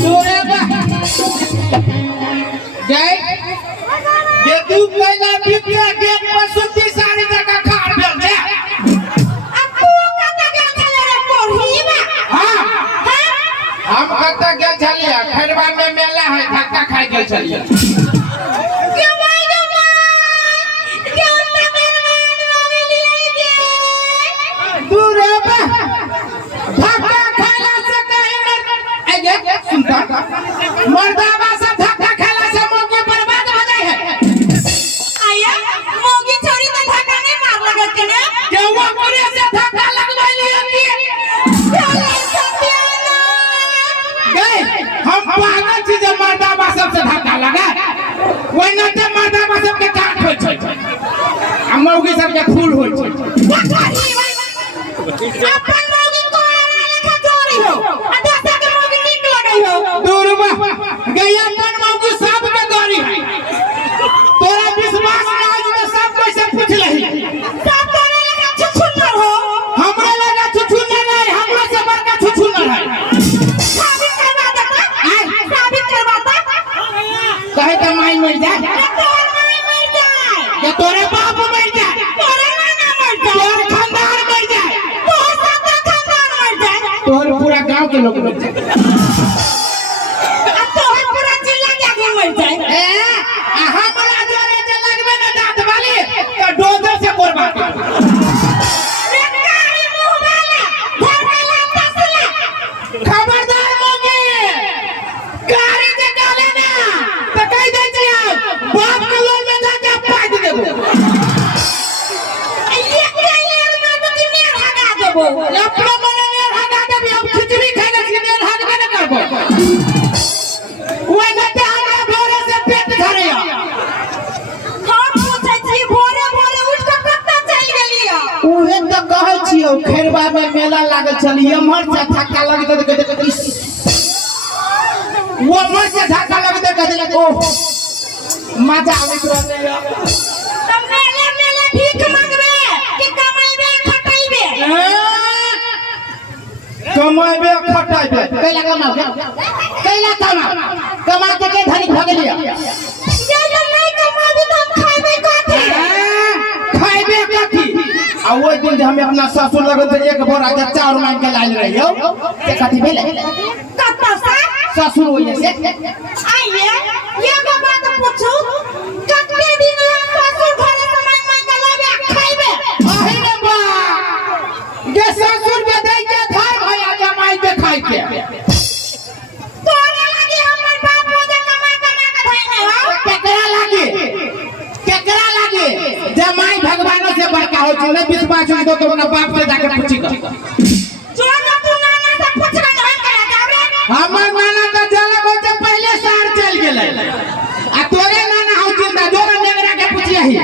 तोरे बा जय ये तू कहना बिटिया के पसंदी सारी जगह खाड़ भेल दे अक्कू कत गेल छले रे कोढ़ी में हां हम कत गेल छलिए खरबा में मेला है धक्का खाइ गेल छलिए मर्दावा से धक्का खेला से मौके बर्बाद हो जाए है आया मोगी छोरी तो धक्का नहीं मार लगत के ने केवा करे से धक्का लगवाई लिए चले सत्याना गए हम पागल छी जे मर्दावा सब से धक्का लगा ओइ न ते मर्दावा सब के काट होय छै आ मौगी सब के फूल होय छै अपन मोगी कोरा लेखा चोरी हो आ दोसर के मोगी नीक लगई हो दूरबा गया मन मौगी सब के गाड़ी है तोरा विश्वास ना आज तो सब कैसे पूछ लही सब तोरे लेखा छुछुनर हो हमरा लगा छुछुनर नहीं हमरा से बड़का छुछुनर है साबित करवा देता साबित करवा ता कहे त माई मर जाए तोर माई मर जाए या तोरे बाप मर जाए तोरे नाना मर जाए तोर खानदान मर जाए तोर सब खानदान मर जाए तोर पूरा गांव के लोग मर जाए अब तोर पूरा जिला के मर जाए ए हमरा जोरे जे लगबे न दांत वाली त डोजर से बर्बाद कर रे कारी मुंह वाला घर वाला तसला खबरदार मोगे कारी जे गाले ना त कह दे छियै बाप के लोन में जाके पाइ देबो ये कहले मां को ने हगा देबो अपना मन ने हगा देबी हम खिचड़ी खाइले छी ने हगबे न करबो ओइ न ते हमरा भोरे से पेट धरैया हम पूछै छी भोरे भोरे उठ के कत्ता चल गेलिया ओहे त कहै छियौ खेरबा में मेला लागल छली एमहर से धक्का लगते त कहते वो मर से धक्का लगते कहते ओ मजा आवे रहले या तब मेले मेले भीख मांगबे कि कमाइबे खटाइबे कमाइबे खटाइबे कैला कमाओगे कैला कमा के धनी भ गेलिया जे जब नहीं कमाबी तो खाइबे कथि खाइबे कथी आ ओइ दिन जे हम अपना ससुर लगन से एक बोरा के चाउर मांग के लाइल रहियो ते कथी भेले कत्ता सा ससुर होइए से आइए ये बात पूछू कते दिन ससुर घर से मांग के लाबे खाइबे अहे बा के ससुर के दे के घर भैया जमाई के खाइ के तोरे लागी हमर बाप रोजे कमा के धइने हो केकरा लागी जमाई भगवान से बड़का हो छै ने विश्वास हो तो अपना बाप से जाके पूछी कर जो न तू नाना से पूछ के नहीं करे जाबे हमर नाना त जले से पहले शहर चल गेलै आ तोरे नाना हो जिंदा जोरा नेगरा के पूछियही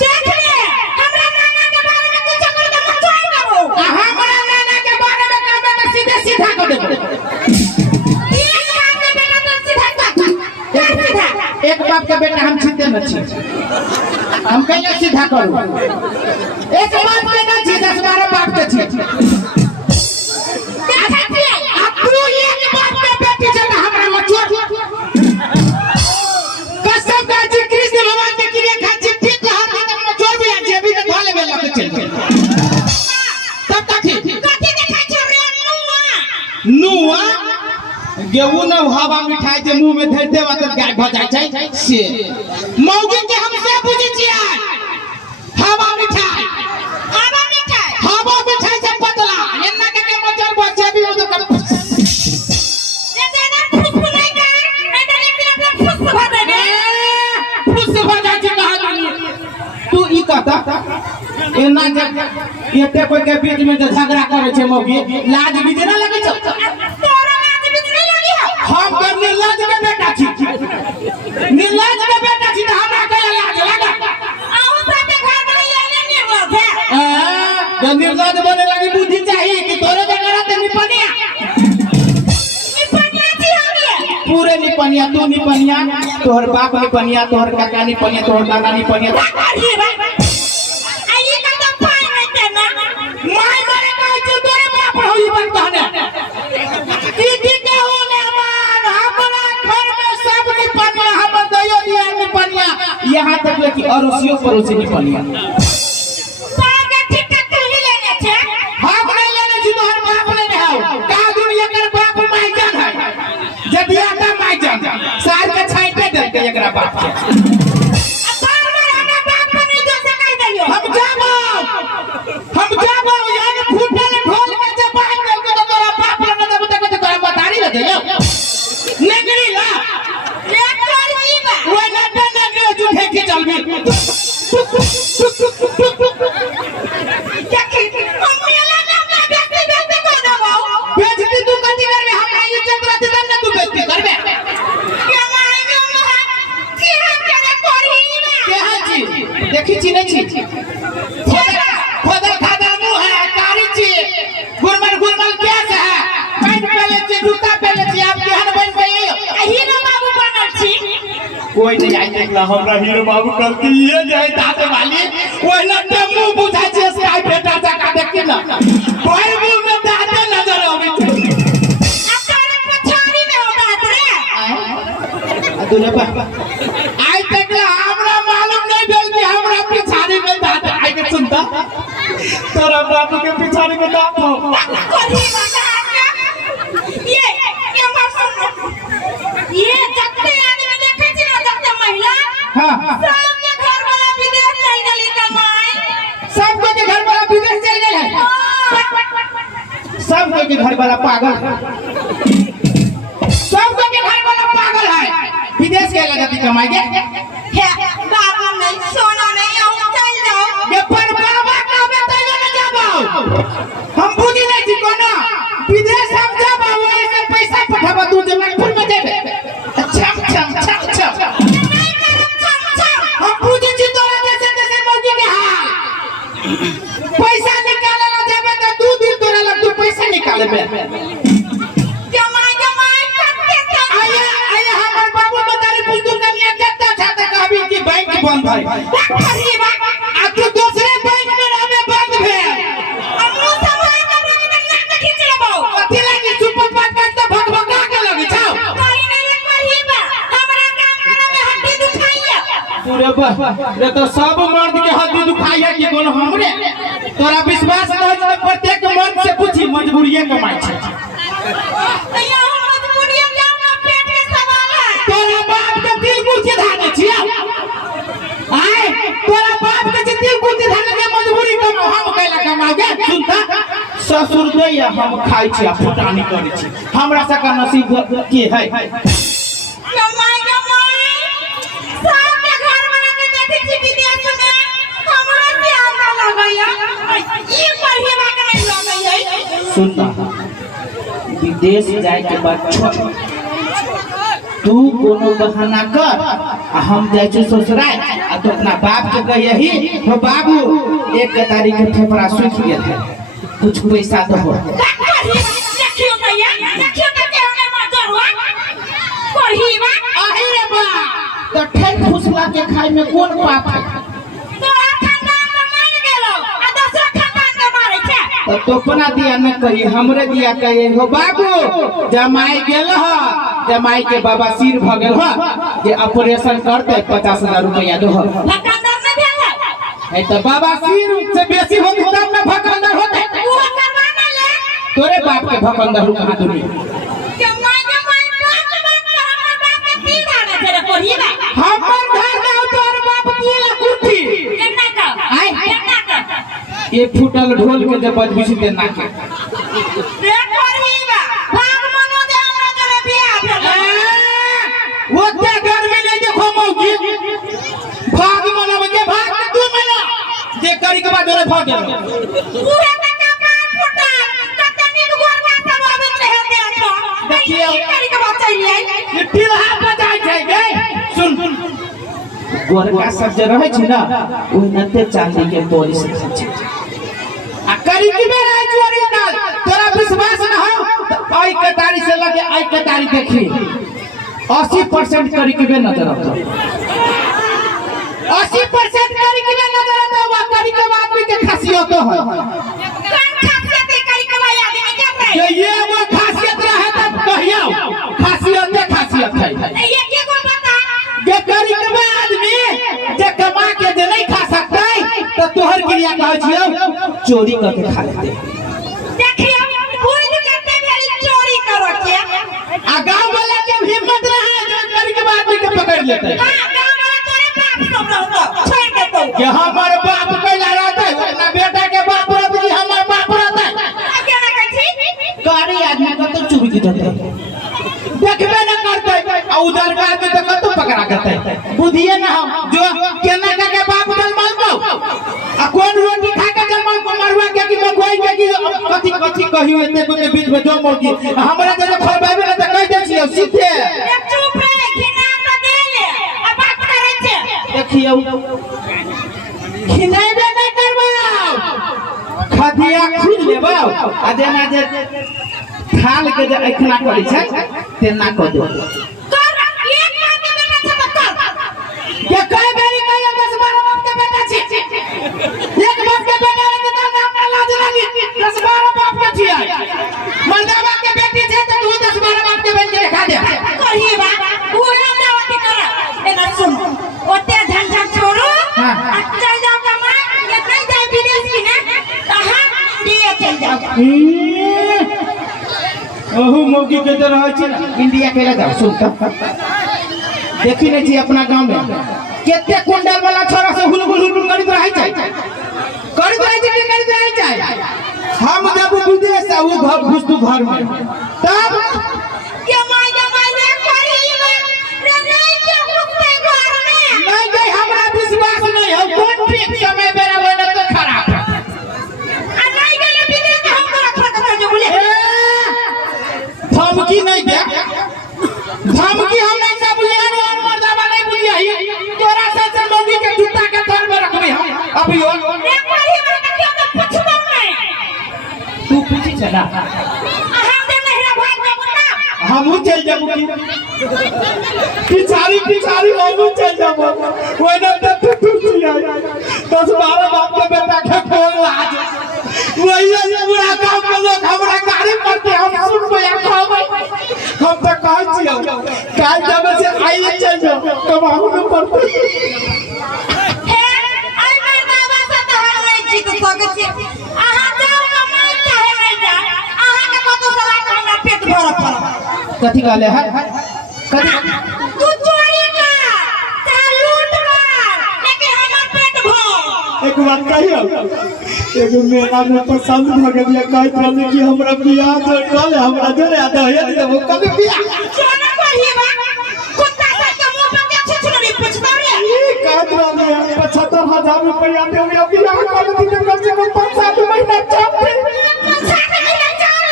देख ले हमरा नाना के बारे में कुछ कर के मचोई देबो आ हमरा नाना के बारे में कहबे त सीधे सीधा कर देबो एक बात के बेटा तो सीधा सीधा एक बाप के बेटा हम छीते न छी हम कैसे सीधा करू एक बाप के न छी 10-12 बाप के छी अब तू एक बाप के बेटी छ त हमरा मचोर कसम का जी कृष्ण भगवान के क्रिया खा छी ठीक कहा त मचोर भी जे भी ढाले बेला के चल तब कथी देखै छ रे नुआ गेहूं न हवा मिठाई जे मुंह में धर देवा त गाय भ जाय छै से मौगी के हम से बुझी छियै हवा मिठाई से पतला एन्ना के मचर बचे भी हो तो ये देना फुसफुलाई का मैं डाले फिर अपना फुस भर देने खुश हो जाय छै कहा जानी तू ई कहता एन्ना जे एते कोई के बीच में जे झगड़ा करे छै मौगी लाज बीज ना लगे छै तोरा लाज बीच नहीं लगी है हम के निर्लज के बेटा छी निर्लज के बेटा छी त हमरा के लाज लगा आओ साथे घर में ये नहीं हो है निर्लज बने लगी बुद्धि चाहिए कि तोरे जगह रहते निपनिया थी हम ये पूरे निपनिया तू निपनिया तोहर बाप निपनिया तोहर काका निपनिया तोहर दादा निपनिया अरे भाई आई का तो पाई में देना माय मारे कहै छै तोरे बाप हो ई बात कहने दीदी के होने मान हमरा घर में सब की पनिया हमर दयो दिया में पनिया यहां तक कि अड़ोसियों पड़ोसी की पनिया पागे ठीक है तू ही लेने छे हम नहीं लेने छी तोहर बाप नहीं रहो का दुनिया कर बाप माईजान है जदिया का माईजान सार के छाइटे दे के एकरा बाप के देखी चिने छी खोदल खादल मुंह है कारी छी गुरमल गुरमल केस है पैंट पहले छी जूता पहले छी आप केहन बन गई हीरो बाबू बनल छी कोई नहीं आई देखला हमरा हीरो बाबू कल की ये जाय दाते वाली कोई न ते मुंह बुझा छी से आई बेटा का देखी ना कोई मुंह में दाते नजर आवे अचार पछाड़ी में हो बात रे दुले बा आई देखला हमरा मालूम नहीं भेल कि हमरा पिछाड़ी में दांत आई के सुनता तोरा बाबू के पिछाड़ी में दांत हो कोरी बता ये बात सुन ये जत्ते आदमी देखे छी ना जत्ते महिला हां सबके घर वाला विदेश चल गेली कमाई सबको के घर वाला विदेश चल गेल है सबको के घर वाला पागल है सबको के घर वाला पागल है विदेश के लगाती कमाई के है बाबा नहीं सोना नहीं हम चल जाओ ये पर बाबा का बताइए ना जाबो हम बुझी नहीं छी कोना विदेश हम जाबो ऐसे पैसा पठाबो तू जनकपुर में देबे छम छम छम छम हम बुझी छी तोरा जैसे जैसे मौगी के हाल पैसा निकाले ना देबे तो 2 दिन तोरा लग तू पैसा निकालबे जमाई जमाई करते आया आया हमर बाबू बतारी पुस्तक कमिया देता छाते कहबी कि बैंक बंद है अरे बाबा आ तू दूसरे बैंक में रहबे बंद भेल हमहु समय का बैंक में नाम खींच लेबो कथि लागी सुपर मार्केट तो भगभगा के लगे छौ कोई नहीं करही बा हमरा काम करे में हड्डी दुखाइया पूरे रे तो सब मर्द के हड्डी दुखाइया कि कोनो हमरे तोरा विश्वास रह जे प्रत्येक मर्द से पूछी मजबूरीए कमाई छै तैया हम मजबूरी में जाऊ ना पेट के सवाल है तोरा बाप के दिल कुर्सी धाने छिया आय तोरा बाप के दिल कुर्सी धाने के मजबूरी कम हम कैला कमाओगे सुनता ससुर दैया हम खाइ छी आ फुटानी करै छी हमरा सका नसीब के है जमाई जमाई सबके घर वाला के देखै छी विदेश में हमरा से आना लगैया ई पढ़े बा के नहीं लगैया सुनता विदेश जाए के बाद तू कोनो बहाना कर आ हम जाय छी ससुराल आ तो अपना बाप के कहियही हो बाबू 1 तारीख के ठेपरा सूख गेल है कुछ पैसा दो देखियो तैया देखियो त के हमें मजर हुआ पढ़ी बा अही रे बा तो ठेक फुसला के खाए में कौन पाप है तो खानदान में मर गेलो आ दूसरा खानदान में मारे छे तो तोपना दिया न कही हमरे दिया कही हो बाबू जमाई गेल ह जमाई के बाबा सिर भ गेल ह जे ऑपरेशन करते 50,000 रुपया दो ह खानदान में भेल है तो बाबा सिर से बेसी हो तब न भकंदर होते वो करवाना ले तोरे बाप के भकंदर हो कहां दूरी जमाई जमाई बात हमर बाप के ती धाने छे रे पढ़ी बा हमर घर में हो तोर बाप दिला कुर्ती केना का आय केना का ये फुटल ढोल के जब बजबिस दे ना के रे पढ़ी बा भाग मनो दे हमरा करे बियाह भेल ओते घर में नहीं देखो मौकी भाग मनावे के भाग तू मना जे करी के बाद रे भाग गेल पूरे का कान फुटा कतनी गोर का सब आवित रहे दे तो देखिए करी के बात चली आई ये टिलहा बजाय छै गे सुन गोरका सब जे रहे छै ना ओइ नते चांदी के पॉलिश रहे छै आ करी के बेरा ओरिजिनल तोरा विश्वास न हो तो आई कतारी से लगे आई कतारी देखी 80% करी के नजर आता 80% करी के नजर आता वो करी के आदमी के खासियत है कान खासियत करी के आदमी के के ये वो खासियत रहे त कहियो खासियत है ये के को बता के गरीब आदमी जे कमा के जे नहीं खा सकता तो तोहर क्रिया कहै छियो चोरी करके खा लेते देखियो बुझ करते भेली चोरी करो के आ गांव वाला के हिम्मत रहे जो गरीब आदमी के पकड़ लेते हां गांव वाला तोरे बाप सब रहतो छोड़ के तो कि हमर बाप कैला रहते अपना बेटा के बाप रहते कि हमर बाप रहते क्या ना कहछी कारी आदमी को तो चोरी की देते देखबे न करते आ उधर का आदमी तो कतो पकड़ा करते बुधिए ना हम जो केना के बाप जन्मल को आ कौन रोटी खा के जन्मल को मरवा के कि मगोई के कि कथी कहियो एते के बीच में जो मोगी हमरा जे खरबाबे न त कह दे छियो सीधे चुप रे खिना तो दे ले आ बात करे छे देखियो खिनाइबे नहीं करबो खदिया खुद लेबो आ जेना जे थाल के जे अखना करै छै तेना क दो कर एक बात के बेटा छे तो कर ये कई बेरी कहियो 10-12 बाप के बेटा छी एक बाप के बेटा रे त नाम ना लाज लागी 10-12 बाप के छिया मर्दावा के बेटी छै त तू 10-12 बाप के बेटी दिखा दे कही बा पूरा जावती कर एना सुन ओते झंझट छोड़ो हां आ चल जाओ कमा ये नहीं जाए विदेश की ना कहां दिए चल जाओ ओहू मोगी के तो रहै छै इंडिया केला जाओ सुन त देखि नै छी अपना गांव में केते कुंडल वाला छोरा से हुलगुल करैत रहै छै कि करैत रहै छै हम जब विदेश से उ घर घुसतु घर में तब के माय रे करी रे नहीं के घुसते घर में नहीं गई हमरा विश्वास नहीं हो कौन ठीक समय बेरा बने तो खराब आ नहीं गेले विदेश के हम तोरा खा के जो बोले धमकी नहीं दे धमकी हम नहीं सब बुझिया और मर्दावा नहीं बुझिया तोरा से मोगी के जूता के तोर में रखबी हम अभी हो रे करी बा के क्यों तो पूछबो नहीं तू पूछी छला हम दे नहीं रे भाई के बुता हमहू चल जाबू पिछारी हमहू चल जाबू ओइ न त टूटिया 10-12 बाप के बेटा के फोन लाज वही पूरा गांव के लोग हमरा गाड़ी पर के हम सुन को या कहबै हम त कहै छियो काल जब से आइए चल जाओ कमाऊ न पड़ते हे आई मर्दावा से तो हम नहीं जीत सके छी आहा जाओ कमाई चाहे नहीं जा आहा के कतो सला के हमरा पेट भर पड़ कथी कहले है कथी तू चोरी कर चाहे लूट मार लेकिन हमर पेट भर एक बात कहियो एगो मेरा में पसंद भ गेलिए कहत रहले कि हमरा बियाह तो कल हमरा जरे आधा है देबो कब बियाह सोना करिए बा कुत्ता से के मुंह पे के छुछुरी पूछता रे ई कहत रहले 75,000 रुपया देबे बियाह कर दी त कम से कम 5-7 महीना चलते 5-7 महीना चल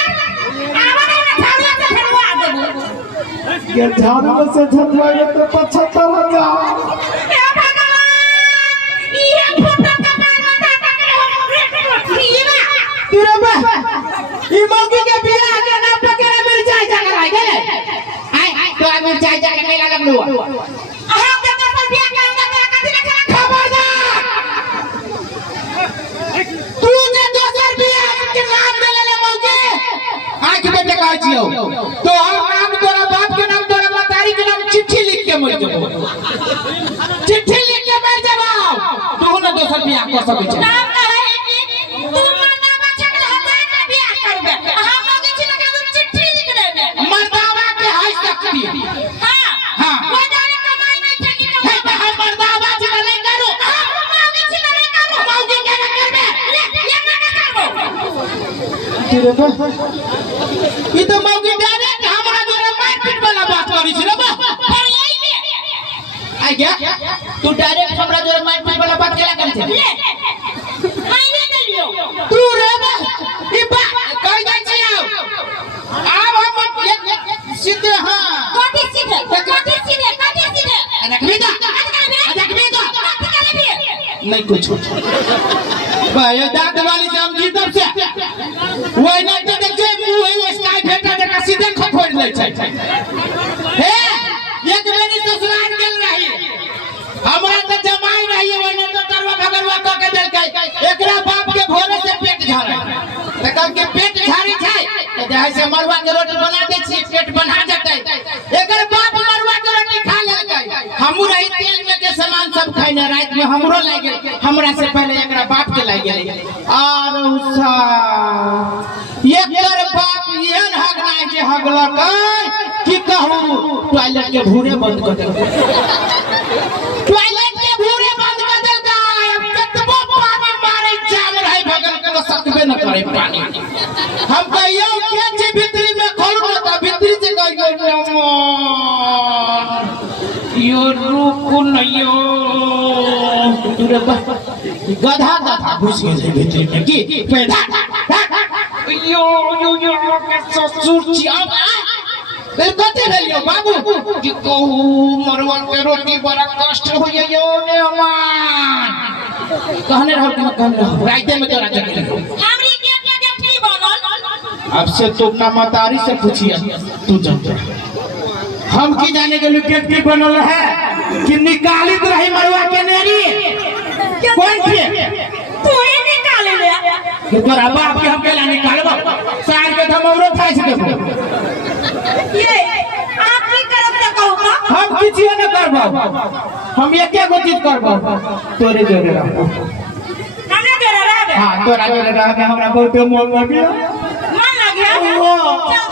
आवा ना झाड़ू से फेरवा देबो के झाड़ू से झटवाए तो 75,000 हे भगवान ये फोटो का बाल दादा के तेरे बा ई मौगी के बियाह के नाम पे केरे मिर्चाई जगह रह गेले आई तो आ मिर्चाई जगह केला लगलो हम के तो बियाह के अंदर में कथि लिखा खबरदार तू जे दोसर बियाह के नाम दे ले मौगी आज बेटे कहै छियो तो हम नाम तोरा बाप के नाम तोरा मतारी के नाम चिट्ठी लिख के मर जबो चिट्ठी लिख के मर जबो तू न दोसर बियाह कर सकै छै नाम कहे कि तू मर्दावा छकल हजार के बियाह करबे हम लोग छिन के चिट्ठी लिख देबे मर्दावा के है शक्ति हां हां वो जाने कमाई नहीं छै कि है तो हम मर्दावा से नहीं करू हम लोग छिन नहीं करू मौगी के ना करबे ये ना करबो तेरे बा ई तो मौगी जाने कि हमरा जोरे मारपीट वाला बात करी छी रे बा पर यही में आ गया तू डायरेक्ट हमरा जोरे मारपीट वाला बात केला करी छी ले मैंने दलियो तू रे बा ई बा कह दै छी आब हम सीधे हां कोठी सीधे देखबी तो नहीं कुछ भाई दांत वाली से हम जीतब से वही नहीं तो देख जे मुंह स्काई फेटा जका सीधे खोखोड़ ले छै हे एक बेरी ससुराल गेल रही हमरा तो जमाई रही वही तो तरवा भगरवा क के देल के एकरा बाप के भोरे से पेट झाड़े त कल के पेट झाड़ी छै जाए से मरुआ के रोटी बना दे छी पेट बना जाते एकर बाप मरुआ के रोटी खा लेलकै हमहु रही तेल में के सामान सब खाइने रात में हमरो लाग गेल हमरा से पहले एकरा बाप के लाग गेल और उसा एकर बाप एहन हगनाय जे हगलकै की कहू टॉयलेट के भूरे बंद कर देलकै टॉयलेट के भूरे बंद कर देलकै अब कतबो पानी मारे जाम रहे भगल के सकबे न करे पानी हम कहियो के जे भीतरी में खोलू न त भीतरी से कहियो यो रुकु न यो रे गधा गधा घुस गेल भीतरी में की पैदा यो यो यो के ससुर छी अब फिर कते भेलियो बाबू कि कहू मरुआ के रोटी बड़ा कष्ट होइए यो मेहमान कहने रहो कि कहने रहो राइते में तोरा जगह हमरी पेट में जब की बनल अब से तो कमतारी से पूछिए तू जानते हम की जाने के लिए पेट की बनल है कि निकालित रही मरुआ के नेरी कौन थे तू ही निकाल ले कि तोरा बाप के हम केला निकालबो सार के हम औरो खाइ छै देखो ये आप की तरफ से कहूँगा हम किछिए न करबो हम एके गो चीज करबो तोरे जोरे रहबो हमने जोड़ा रहे हां तोरा जोरे रहबे हमरा बहुत मोन लगियो मन लग गया चल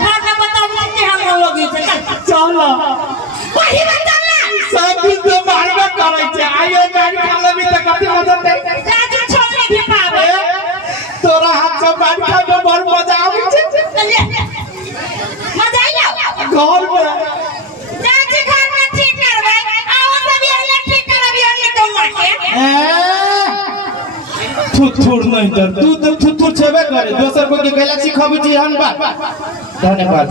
घर में बताओ कि हम लोग इसे चल वही बता ना सब दिन तो मारबे करे छै आइयो गाड़ी खा लेबी त कथि मदद दे राजू छोड़ भी पावे तोरा हाथ से गाड़ी खा के बड़ मजा आबै छै मजा आइयो घर में राजू घर में ठीक करवे आओ सब ये ठीक करबियो ये तुम माके थुथुर नहीं डर तू तो थुथुर छेबे करे दोसर को के गैलेक्सी खबी छी हन बात धन्यवाद